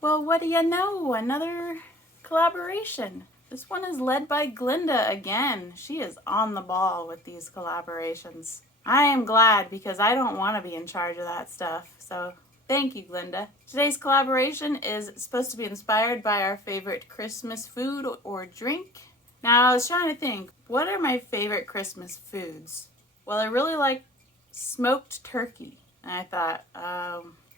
Well, what do you know? Another collaboration. This one is led by Glinda again. She is on the ball with these collaborations. I am glad because I don't want to be in charge of that stuff. So thank you, Glinda. Today's collaboration is supposed to be inspired by our favorite Christmas food or drink. Now, I was trying to think, what are my favorite Christmas foods? Well, I really like smoked turkey. And I thought,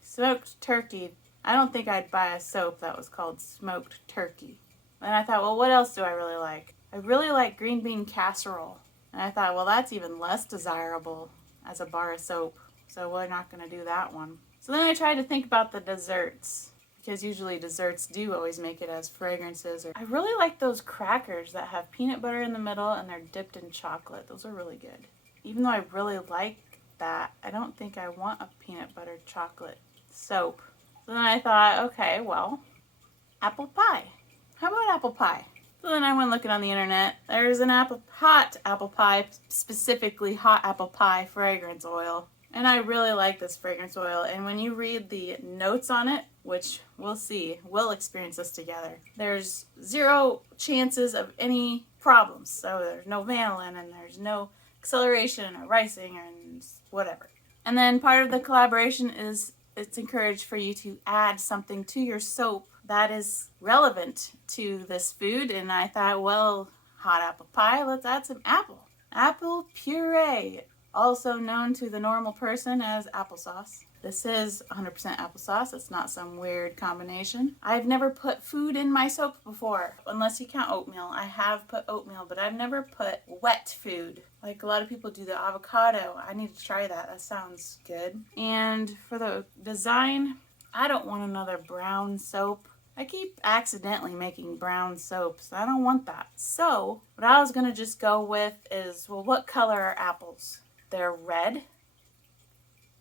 smoked turkey, I don't think I'd buy a soap that was called smoked turkey. And I thought, well, what else do I really like? I really like green bean casserole. And I thought, well, that's even less desirable as a bar of soap. So we're not going to do that one. So then I tried to think about the desserts, because usually desserts do always make it as fragrances. I really like those crackers that have peanut butter in the middle and they're dipped in chocolate. Those are really good. Even though I really like that, I don't think I want a peanut butter chocolate soap. So then I thought, okay, well, apple pie. How about apple pie? So then I went looking on the internet. There's an hot apple pie, specifically hot apple pie fragrance oil. And I really like this fragrance oil. And when you read the notes on it, which we'll see, we'll experience this together, there's 0 chances of any problems. So there's no vanillin and there's no acceleration or ricing and whatever. And then part of the collaboration is it's encouraged for you to add something to your soap that is relevant to this food. And I thought, well, hot apple pie, let's add some apple. Apple puree, also known to the normal person as applesauce. This is 100% applesauce. It's not some weird combination. I've never put food in my soap before, unless you count oatmeal. I have put oatmeal, but I've never put wet food. Like a lot of people do the avocado. I need to try that. That sounds good. And for the design, I don't want another brown soap. I keep accidentally making brown soaps. I don't want that. So what I was going to just go with is, well, what color are apples? They're red.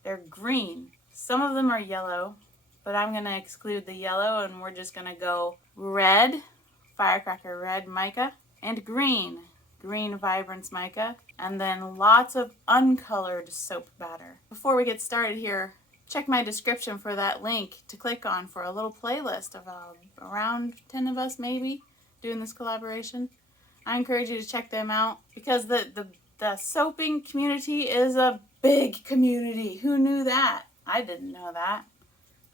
They're green. Some of them are yellow, but I'm going to exclude the yellow and we're just going to go red, firecracker red mica, and green, green vibrance mica, and then lots of uncolored soap batter. Before we get started here, check my description for that link to click on for a little playlist of around 10 of us maybe doing this collaboration. I encourage you to check them out because the soaping community is a big community. Who knew that? I didn't know that.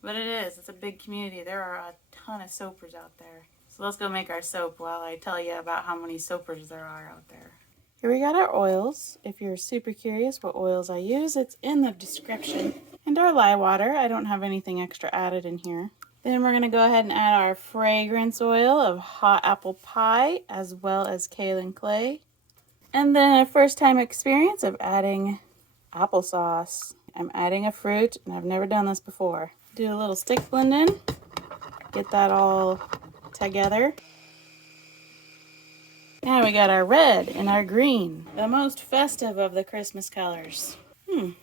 But it is. It's a big community. There are a ton of soapers out there. So let's go make our soap while I tell you about how many soapers there are out there. Here we got our oils. If you're super curious what oils I use, it's in the description. And our lye water. I don't have anything extra added in here. Then we're going to go ahead and add our fragrance oil of hot apple pie as well as kaolin clay. And then a first time experience of adding applesauce. I'm adding a fruit and I've never done this before. Do a little stick blending. Get that all together. Now we got our red and our green. The most festive of the Christmas colors.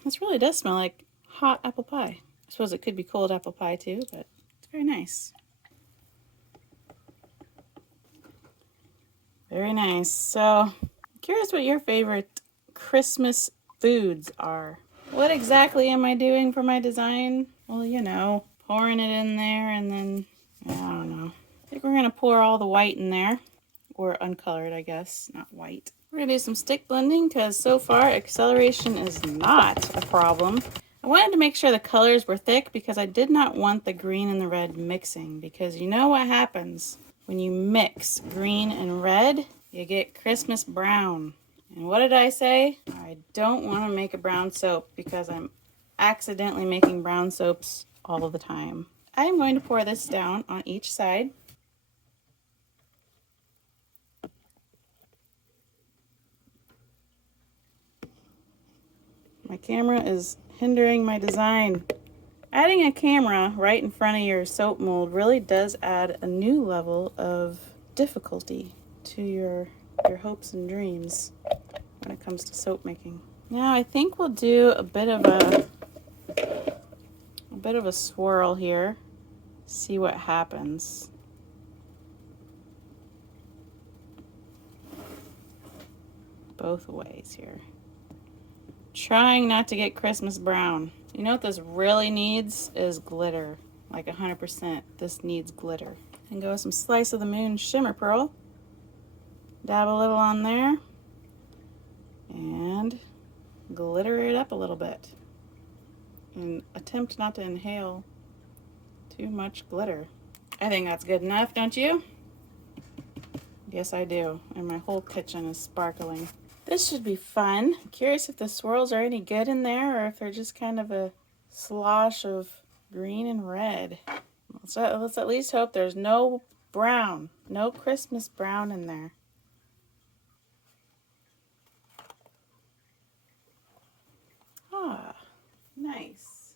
This really does smell like hot apple pie. I suppose it could be cold apple pie too, but it's very nice. Very nice. So, curious what your favorite Christmas foods are. What exactly am I doing for my design? Well, you know, pouring it in there and then, I don't know. I think we're going to pour all the white in there. Or uncolored, I guess, not white. We're going to do some stick blending because so far acceleration is not a problem. I wanted to make sure the colors were thick because I did not want the green and the red mixing, because you know what happens when you mix green and red? You get Christmas brown. And what did I say? I don't want to make a brown soap because I'm accidentally making brown soaps all the time. I am going to pour this down on each side. My camera is hindering my design. Adding a camera right in front of your soap mold really does add a new level of difficulty to your hopes and dreams when it comes to soap making. Now I think we'll do a bit of a swirl here. See what happens. Both ways here. Trying not to get Christmas brown. You know what this really needs is glitter. like 100% this needs glitter. And go with some Slice of the Moon Shimmer Pearl. Dab a little on there. And glitter it up a little bit. And attempt not to inhale too much glitter. I think that's good enough, don't you? Yes, I do. And my whole kitchen is sparkling. This should be fun. I'm curious if the swirls are any good in there or if they're just kind of a slosh of green and red. Let's at least hope there's no brown, no Christmas brown in there. Ah, nice.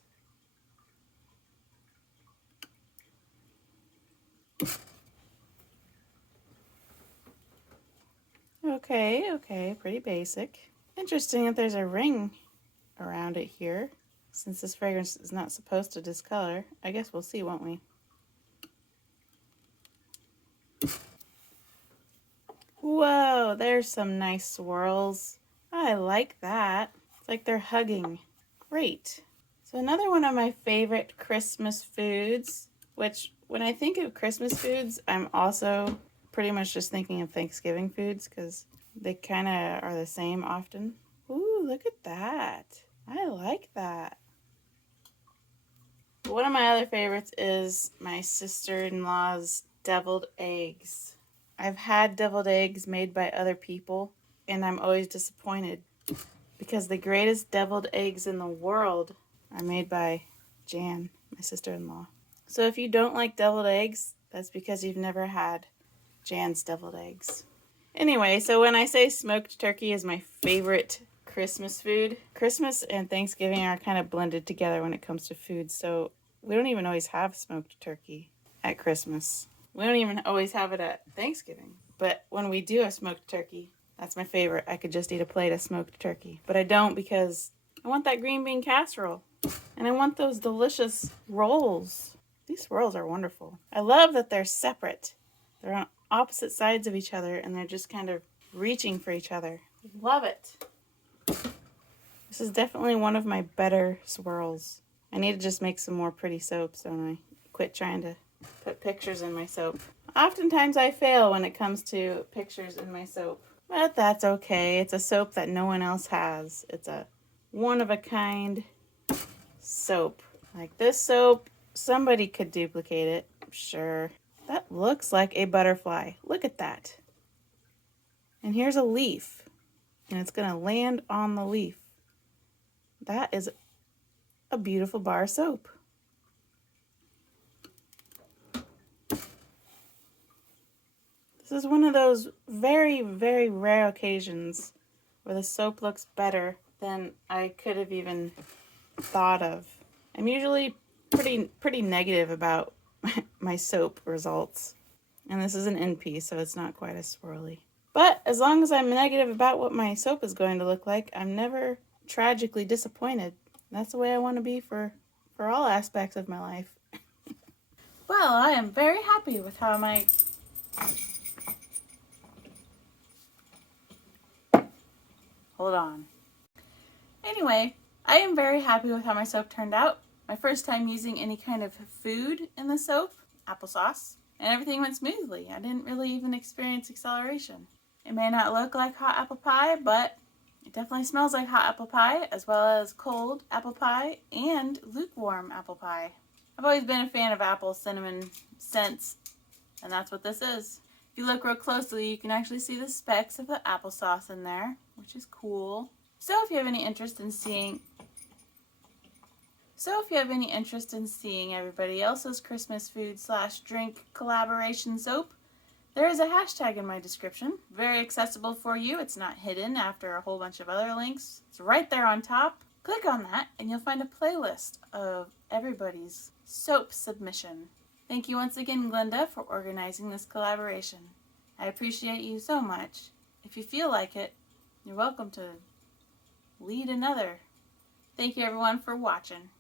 Okay, pretty basic. Interesting that there's a ring around it here. Since this fragrance is not supposed to discolor, I guess we'll see, won't we? Whoa, there's some nice swirls. I like that. It's like they're hugging. Great. So another one of my favorite Christmas foods, which when I think of Christmas foods, I'm also pretty much just thinking of Thanksgiving foods because they kind of are the same often. Ooh, look at that. I like that. One of my other favorites is my sister-in-law's deviled eggs. I've had deviled eggs made by other people, and I'm always disappointed because the greatest deviled eggs in the world are made by Jan, my sister-in-law. So if you don't like deviled eggs, that's because you've never had Jan's deviled eggs. Anyway, so when I say smoked turkey is my favorite Christmas food, Christmas and Thanksgiving are kind of blended together when it comes to food, so we don't even always have smoked turkey at Christmas. We don't even always have it at Thanksgiving. But when we do have smoked turkey, that's my favorite. I could just eat a plate of smoked turkey. But I don't because I want that green bean casserole. And I want those delicious rolls. These rolls are wonderful. I love that they're separate. They're on opposite sides of each other and they're just kind of reaching for each other. Love it. This is definitely one of my better swirls. I need to just make some more pretty soaps, don't I? Quit trying to put pictures in my soap. Oftentimes I fail when it comes to pictures in my soap. But that's okay. It's a soap that no one else has. It's a one-of-a-kind soap. Like this soap, somebody could duplicate it, I'm sure. That looks like a butterfly. Look at that. And here's a leaf. And it's going to land on the leaf. That is a beautiful bar of soap. This is one of those very, very rare occasions where the soap looks better than I could have even thought of. I'm usually pretty negative about my soap results. And this is an NP, so it's not quite as swirly. But as long as I'm negative about what my soap is going to look like, I'm never tragically disappointed. That's the way I want to be for all aspects of my life. Well, I am very happy with how my... Hold on. Anyway, I am very happy with how my soap turned out. My first time using any kind of food in the soap, applesauce, and everything went smoothly. I didn't really even experience acceleration. It may not look like hot apple pie, but it definitely smells like hot apple pie, as well as cold apple pie and lukewarm apple pie. I've always been a fan of apple cinnamon scents, and that's what this is. If you look real closely, you can actually see the specks of the applesauce in there, which is cool. So if you have any interest in seeing everybody else's Christmas food / drink collaboration soap, there is a hashtag in my description. Very accessible for you. It's not hidden after a whole bunch of other links. It's right there on top. Click on that and you'll find a playlist of everybody's soap submission. Thank you once again, Glenda, for organizing this collaboration. I appreciate you so much. If you feel like it, you're welcome to lead another. Thank you everyone for watching.